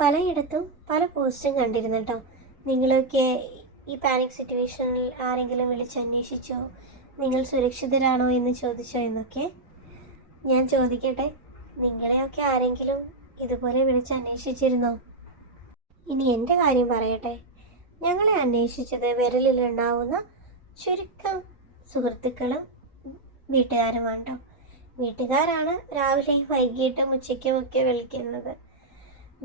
പലയിടത്തും പല പോസ്റ്റും കണ്ടിരുന്നു കേട്ടോ. നിങ്ങളൊക്കെ ഈ പാനിക് സിറ്റുവേഷനിൽ ആരെങ്കിലും വിളിച്ചന്വേഷിച്ചോ, നിങ്ങൾ സുരക്ഷിതരാണോ എന്ന് ചോദിച്ചോ എന്നൊക്കെ. ഞാൻ ചോദിക്കട്ടെ, നിങ്ങളെയൊക്കെ ആരെങ്കിലും ഇതുപോലെ വിളിച്ചന്വേഷിച്ചിരുന്നോ? ഇനി എൻ്റെ കാര്യം പറയട്ടെ. ഞങ്ങളെ അന്വേഷിച്ചത് വിരലിലുണ്ടാവുന്ന ചുരുക്കം സുഹൃത്തുക്കളും വീട്ടുകാരുമാണ് കേട്ടോ. വീട്ടുകാരാണ് രാവിലെയും വൈകിട്ടും ഉച്ചയ്ക്കുമൊക്കെ വിളിക്കുന്നത്.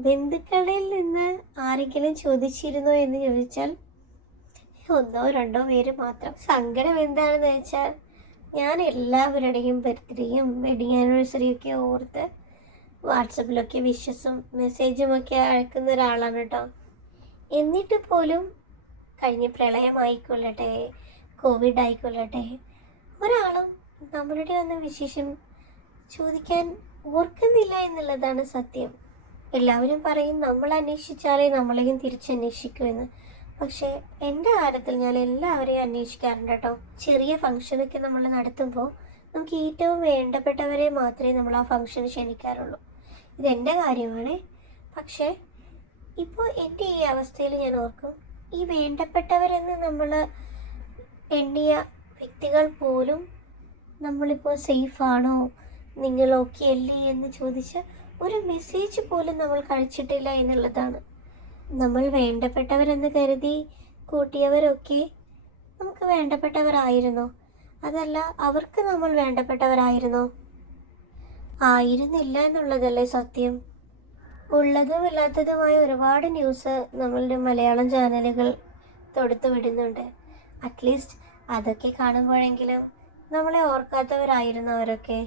ബന്ധുക്കളിൽ നിന്ന് ആരെങ്കിലും ചോദിച്ചിരുന്നോ എന്ന് ചോദിച്ചാൽ 1-2 പേര് മാത്രം. സങ്കടം എന്താണെന്ന് വെച്ചാൽ ഞാൻ എല്ലാവരുടെയും ബർത്ത്ഡേയും വെഡിങ് ആനിവേഴ്സറിയും ഒക്കെ ഓർത്ത് വാട്സപ്പിലൊക്കെ വിഷസും മെസ്സേജും ഒക്കെ അയക്കുന്ന ഒരാളാണ് കേട്ടോ. എന്നിട്ട് പോലും കഴിഞ്ഞ പ്രളയമായിക്കൊള്ളട്ടെ, കോവിഡ് ആയിക്കൊള്ളട്ടെ, ഒരാളും നമ്മളുടെ ഒന്നും വിശേഷം ചോദിക്കാൻ ഓർക്കുന്നില്ല എന്നുള്ളതാണ് സത്യം. എല്ലാവരും പറയും നമ്മൾ അന്വേഷിച്ചാലേ നമ്മളെയും തിരിച്ചന്വേഷിക്കുമെന്ന്. പക്ഷേ എൻ്റെ കാര്യത്തിൽ ഞാൻ എല്ലാവരെയും അന്വേഷിക്കാറുണ്ട് കേട്ടോ. ചെറിയ ഫംഗ്ഷനൊക്കെ നമ്മൾ നടത്തുമ്പോൾ നമുക്ക് ഏറ്റവും വേണ്ടപ്പെട്ടവരെ മാത്രമേ നമ്മൾ ആ ഫംഗ്ഷന് ക്ഷണിക്കാറുള്ളൂ. ഇതെൻ്റെ കാര്യമാണ്. പക്ഷേ ഇപ്പോൾ എൻ്റെ ഈ അവസ്ഥയിൽ ഞാൻ ഓർക്കും, ഈ വേണ്ടപ്പെട്ടവരെന്ന് നമ്മൾ എണ്ണിയ വ്യക്തികൾ പോലും നമ്മളിപ്പോൾ സേഫാണോ, നിങ്ങൾ ഓക്കെ അല്ലേ എന്ന് ചോദിച്ച് ഒരു മെസ്സേജ് പോലും നമ്മൾ കഴിച്ചിട്ടില്ല എന്നുള്ളതാണ്. നമ്മൾ വേണ്ടപ്പെട്ടവരെന്ന് കരുതി കൂട്ടിയവരൊക്കെ നമുക്ക് വേണ്ടപ്പെട്ടവരായിരുന്നോ? അതല്ല അവർക്ക് നമ്മൾ വേണ്ടപ്പെട്ടവരായിരുന്നോ? ആയിരുന്നില്ല എന്നുള്ളതല്ലേ സത്യം. ഉള്ളതും ഇല്ലാത്തതുമായ ഒരുപാട് ന്യൂസ് നമ്മളുടെ മലയാളം ചാനലുകൾ തൊടുത്തു വിടുന്നുണ്ട്. അറ്റ്ലീസ്റ്റ് അതൊക്കെ കാണുമ്പോഴെങ്കിലും നമ്മളെ ഓർക്കാത്തവരായിരുന്നു അവരൊക്കെ.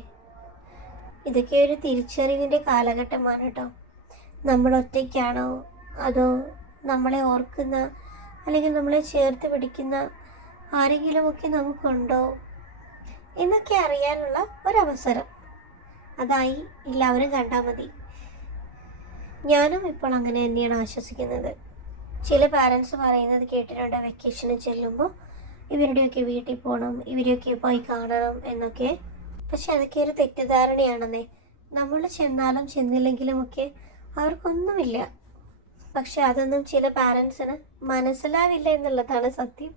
ഇതൊക്കെ ഒരു തിരിച്ചറിവിൻ്റെ കാലഘട്ടമാണ് കേട്ടോ. നമ്മൾ ഒറ്റയ്ക്കാണോ, അതോ നമ്മളെ ഓർക്കുന്ന അല്ലെങ്കിൽ നമ്മളെ ചേർത്ത് പിടിക്കുന്ന ആരെങ്കിലുമൊക്കെ നമുക്കുണ്ടോ എന്നൊക്കെ അറിയാനുള്ള ഒരവസരം അതായി എല്ലാവരും കണ്ടാൽ മതി. ഞാനും ഇപ്പോൾ അങ്ങനെ തന്നെയാണ് ആശ്വസിക്കുന്നത്. ചില പാരൻസ് പറയുന്നത് കേട്ടിട്ടുണ്ട്, വെക്കേഷന് ചെല്ലുമ്പോൾ ഇവരുടെയൊക്കെ വീട്ടിൽ പോകണം, ഇവരെയൊക്കെ പോയി കാണണം എന്നൊക്കെ. പക്ഷെ അതൊക്കെ ഒരു തെറ്റിദ്ധാരണയാണെന്നേ. നമ്മൾ ചെന്നാലും ചെന്നില്ലെങ്കിലും ഒക്കെ അവർക്കൊന്നുമില്ല. പക്ഷെ അതൊന്നും ചില പാരൻസിന് മനസ്സിലാവില്ല എന്നുള്ളതാണ് സത്യം.